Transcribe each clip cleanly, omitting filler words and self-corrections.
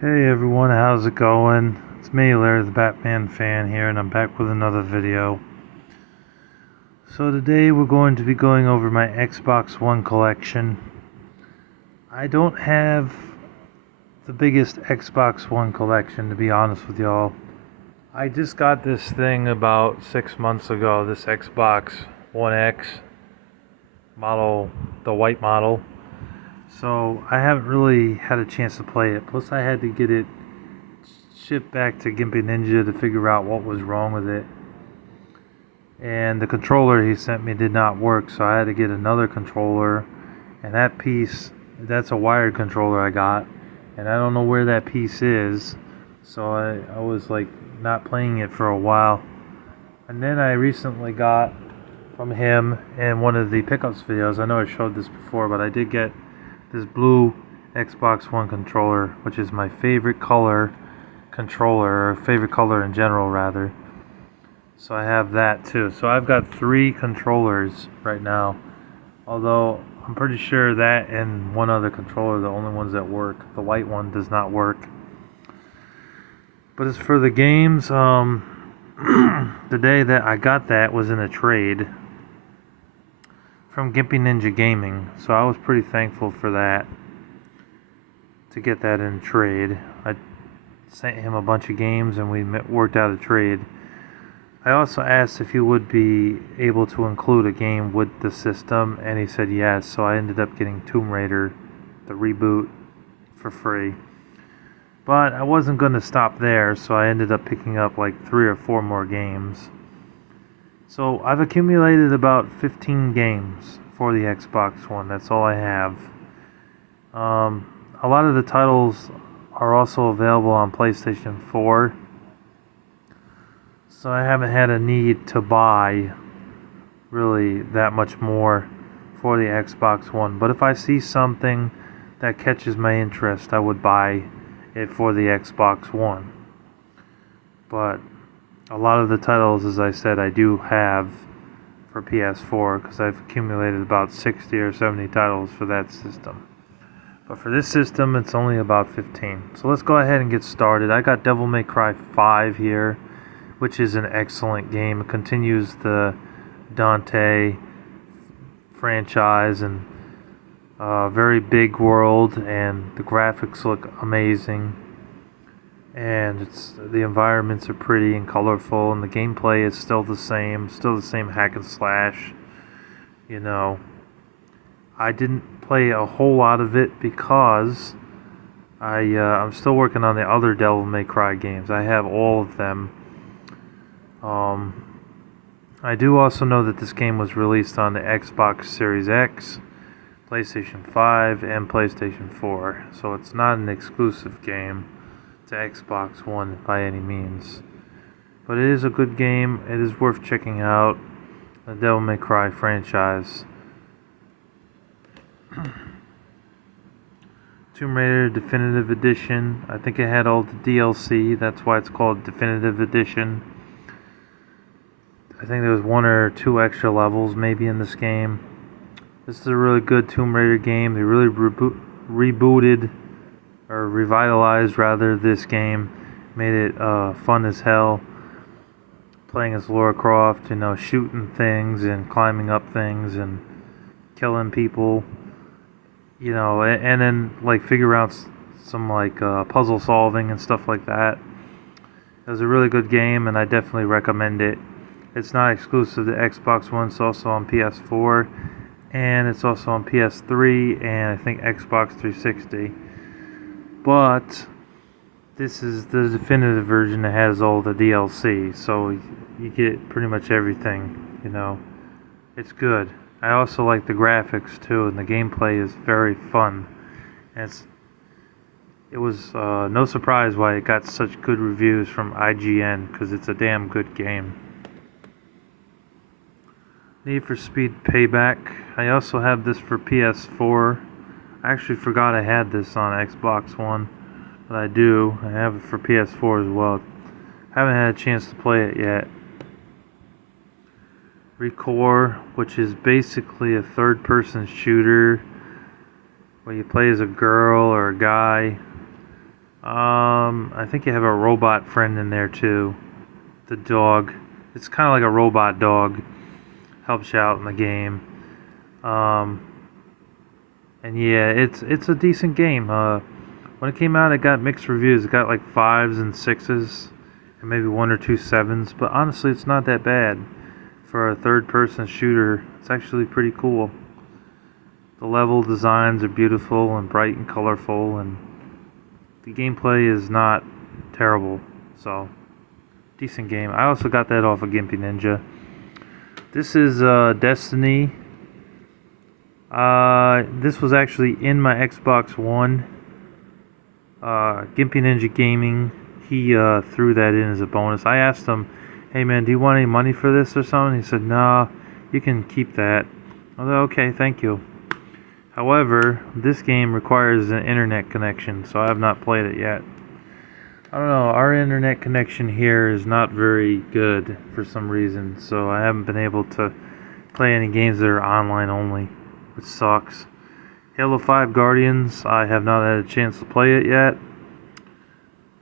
Hey everyone, how's it going? It's me, Larry the Batman fan here, and I'm back with another video. So today we're going to be going over my Xbox One collection. I don't have the biggest Xbox One collection, to be honest with y'all. I just got this thing about 6 months ago, this Xbox One X model, the white model. So I haven't really had a chance to play it. Plus I had to get it shipped back to Gimpy Ninja to figure out what was wrong with it. And the controller he sent me did not work, so I had to get another controller. And that piece, that's a wired controller I got. And I don't know where that piece is. So I was like not playing it for a while. And then I recently got from him in one of the pickups videos, I know I showed this before, but I did get this blue Xbox One controller, which is my favorite color controller, or favorite color in general rather. So I have that too. So I've got 3 controllers right now, although I'm pretty sure that and one other controller are the only ones that work. The white one does not work. But as for the games, the day that I got that was in a trade from Gimpy Ninja Gaming, so I was pretty thankful for that, to get that in trade. I sent him a bunch of games and we worked out a trade. I also asked if he would be able to include a game with the system, and he said yes, so I ended up getting Tomb Raider, the reboot, for free. But I wasn't going to stop there, so I ended up picking up like 3 or 4 more games. So I've accumulated about 15 games for the Xbox One. That's all I have. A lot of the titles are also available on PlayStation 4. So I haven't had a need to buy really that much more for the Xbox One. But if I see something that catches my interest, I would buy it for the Xbox One. But a lot of the titles, as I said, I do have for PS4 because I've accumulated about 60 or 70 titles for that system. But for this system, it's only about 15. So let's go ahead and get started. I got Devil May Cry 5 here, which is an excellent game. It continues the Dante franchise, and very big world, and the graphics look amazing. And the environments are pretty and colorful, and the gameplay is still the same hack and slash. You know, I didn't play a whole lot of it because I'm still working on the other Devil May Cry games. I have all of them. I do also know that this game was released on the Xbox Series X, PlayStation 5, and PlayStation 4, so it's not an exclusive game to Xbox One by any means. But it is a good game. It is worth checking out, the Devil May Cry franchise. Tomb Raider Definitive Edition. I think it had all the DLC. That's why it's called Definitive Edition. I think there was 1 or 2 extra levels maybe in this game. This is a really good Tomb Raider game. They really rebooted, or revitalized rather, this game. Made it fun as hell. Playing as Lara Croft, shooting things and climbing up things and killing people. And then like figure out some like puzzle solving and stuff like that. It was a really good game, and I definitely recommend it. It's not exclusive to Xbox One, it's also on PS4, and it's also on PS3, and I think Xbox 360. But this is the definitive version that has all the DLC, so you get pretty much everything, It's good. I also like the graphics too, and the gameplay is very fun. And it was no surprise why it got such good reviews from IGN, because it's a damn good game. Need for Speed Payback. I also have this for PS4. I actually forgot I had this on Xbox One, but I do. I have it for PS4 as well. Haven't had a chance to play it yet. ReCore, which is basically a third-person shooter where you play as a girl or a guy. I think you have a robot friend in there too. The dog. It's kind of like a robot dog. Helps you out in the game. Um, and yeah, it's a decent game. When it came out, it got mixed reviews. It got like 5s and 6s, and maybe 1 or 2 7s. But honestly, it's not that bad for a third-person shooter. It's actually pretty cool. The level designs are beautiful and bright and colorful, and the gameplay is not terrible. So, decent game. I also got that off of Gimpy Ninja. This is Destiny. This was actually in my Xbox One. Gimpy Ninja Gaming, he threw that in as a bonus. I asked him, hey man, do you want any money for this or something? He said, nah, you can keep that. I was like, okay, thank you. However, this game requires an internet connection, so I have not played it yet. I don't know, our internet connection here is not very good for some reason, so I haven't been able to play any games that are online only, which sucks. Halo 5 Guardians, I have not had a chance to play it yet.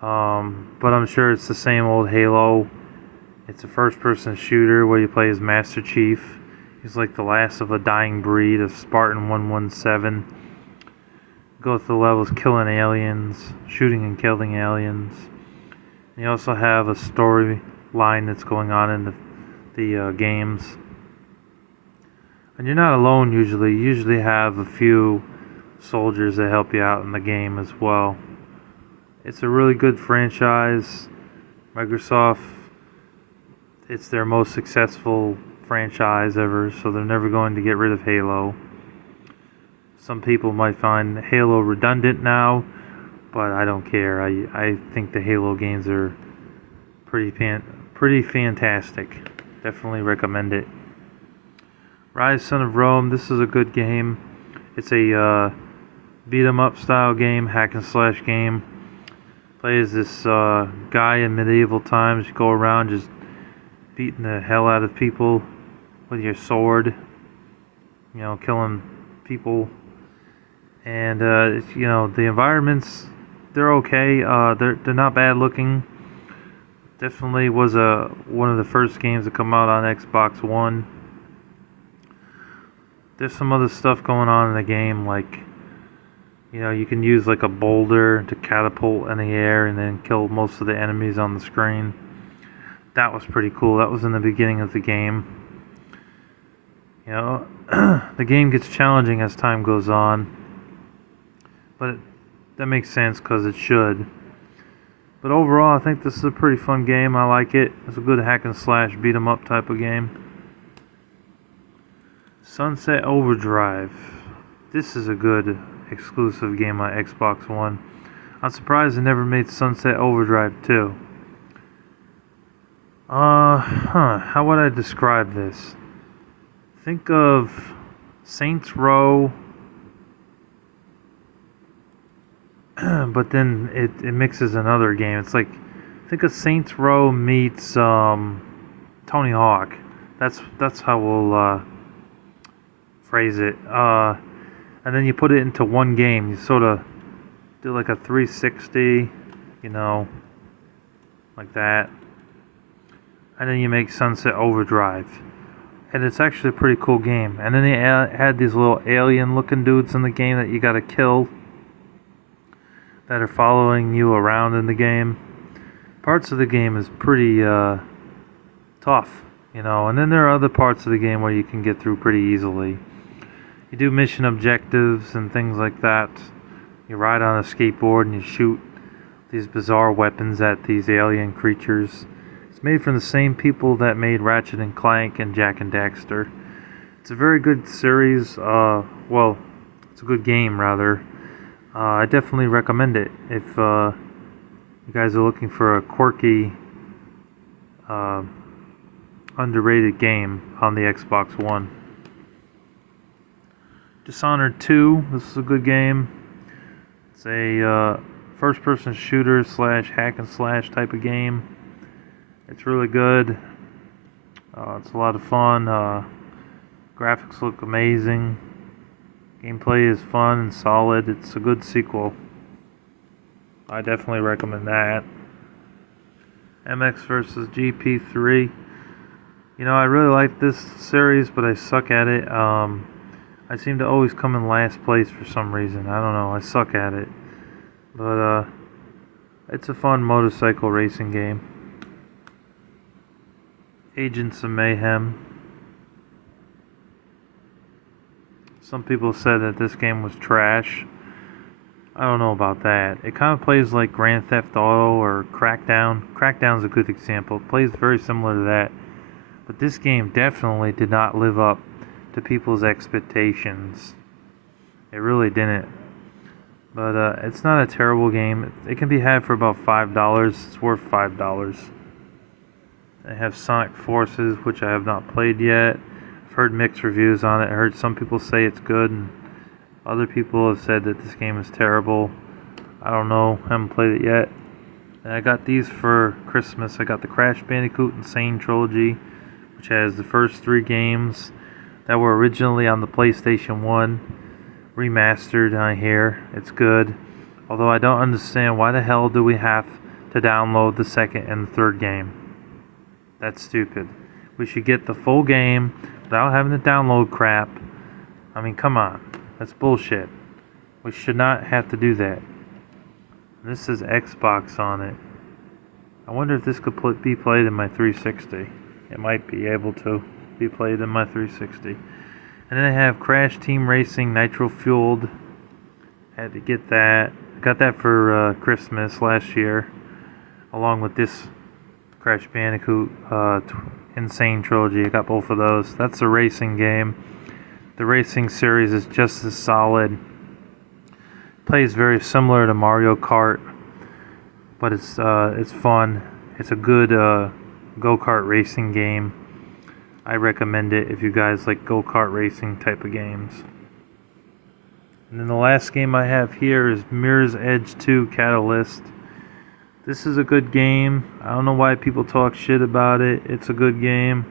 But I'm sure it's the same old Halo. It's a first-person shooter where you play as Master Chief. He's like the last of a dying breed, a Spartan 117. Go through the levels killing aliens, shooting and killing aliens. And you also have a storyline that's going on in the games. And you're not alone usually. You usually have a few soldiers that help you out in the game as well. It's a really good franchise. Microsoft, it's their most successful franchise ever, so they're never going to get rid of Halo. Some people might find Halo redundant now, but I don't care. I think the Halo games are pretty fantastic. Definitely recommend it. Rise Son of Rome, this is a good game. It's a beat 'em up style game, hack and slash game. Plays this guy in medieval times. You go around just beating the hell out of people with your sword, you know, killing people. And you know, the environments, they're okay. They're not bad looking. Definitely was one of the first games to come out on Xbox One. There's some other stuff going on in the game, like, you know, you can use like a boulder to catapult in the air and then kill most of the enemies on the screen. That was pretty cool. That was in the beginning of the game. You know, the game gets challenging as time goes on, but that makes sense because it should. But overall, I think this is a pretty fun game. I like it. It's a good hack and slash, beat 'em up type of game. Sunset Overdrive. This is a good exclusive game on Xbox One. I'm surprised they never made Sunset Overdrive 2. How would I describe this? Think of Saints Row, but then it mixes another game. It's like, think of Saints Row meets Tony Hawk. That's how we'll phrase it. And then you put it into one game. You sort of do like a 360, you know, like that. And then you make Sunset Overdrive. And it's actually a pretty cool game. And then they had these little alien-looking dudes in the game that you gotta kill, that are following you around in the game. Parts of the game is pretty tough, you know. And then there are other parts of the game where you can get through pretty easily. You do mission objectives and things like that. You ride on a skateboard and you shoot these bizarre weapons at these alien creatures. It's made from the same people that made Ratchet and Clank and Jak and Daxter. It's a very good series. Well, it's a good game rather. I definitely recommend it if you guys are looking for a quirky, underrated game on the Xbox One. Dishonored II, this is a good game. It's a first-person shooter slash hack and slash type of game. It's really good. It's a lot of fun. Graphics look amazing. Gameplay is fun and solid. It's a good sequel. I definitely recommend that. MX versus GP3. You know, I really like this series, but I suck at it. I seem to always come in last place for some reason. I don't know. I suck at it. But it's a fun motorcycle racing game. Agents of Mayhem. Some people said that this game was trash. I don't know about that. It kind of plays like Grand Theft Auto or Crackdown. Crackdown's a good example. It plays very similar to that. But this game definitely did not live up to people's expectations. It really didn't. But it's not a terrible game. It can be had for about $5. It's worth $5. I have Sonic Forces, which I have not played yet. I've heard mixed reviews on it. I heard some people say it's good, and other people have said that this game is terrible. I don't know. I haven't played it yet. And I got these for Christmas. I got the Crash Bandicoot Insane Trilogy, which has the first 3 games that were originally on the PlayStation 1, remastered on here. It's good. Although I don't understand why the hell do we have to download the second and the third game. That's stupid. We should get the full game without having to download crap. I mean, come on. That's bullshit. We should not have to do that. This is Xbox on it. I wonder if this could be played in my 360. It might be able to be played in my 360. And then I have Crash Team Racing Nitro Fueled. Had to get that. Got that for Christmas last year, along with this Crash Bandicoot Insane Trilogy. I got both of those. That's a racing game. The racing series is just as solid. Plays very similar to Mario Kart, but it's fun. It's a good go-kart racing game. I recommend it if you guys like go-kart racing type of games. And then the last game I have here is Mirror's Edge 2 Catalyst. This is a good game. I don't know why people talk shit about it. It's a good game.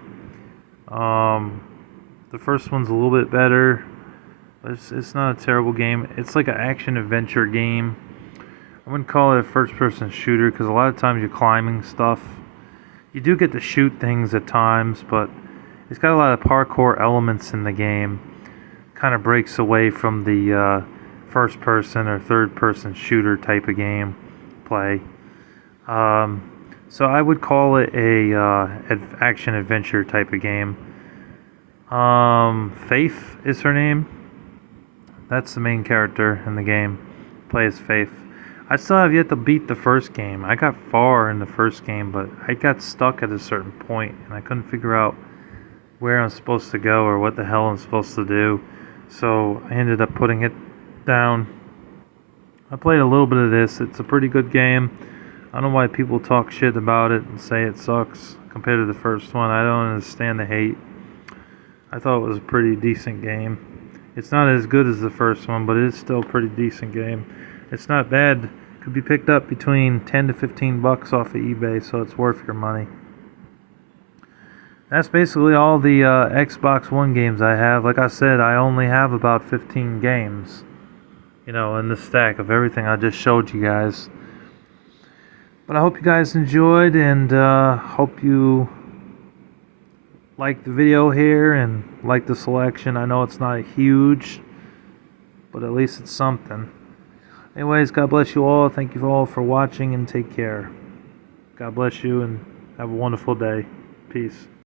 The first one's a little bit better, but it's not a terrible game. It's like an action-adventure game. I wouldn't call it a first-person shooter because a lot of times you're climbing stuff. You do get to shoot things at times, but it's got a lot of parkour elements in the game. Kind of breaks away from the first-person or third-person shooter type of game play. So I would call it a action-adventure type of game. Faith is her name. That's the main character in the game. Play as Faith. I still have yet to beat the first game. I got far in the first game, but I got stuck at a certain point, and I couldn't figure out where I'm supposed to go or what the hell I'm supposed to do. So I ended up putting it down. I played a little bit of this. It's a pretty good game. I don't know why people talk shit about it and say it sucks compared to the first one. I don't understand the hate. I thought it was a pretty decent game. It's not as good as the first one, but it is still a pretty decent game. It's not bad. It could be picked up between 10 to 15 bucks off of eBay, so it's worth your money. That's basically all the Xbox One games I have. Like I said, I only have about 15 games, you know, in the stack of everything I just showed you guys. But I hope you guys enjoyed, and hope you like the video here and like the selection. I know it's not huge, but at least it's something. Anyways, God bless you all. Thank you all for watching, and take care. God bless you, and have a wonderful day. Peace.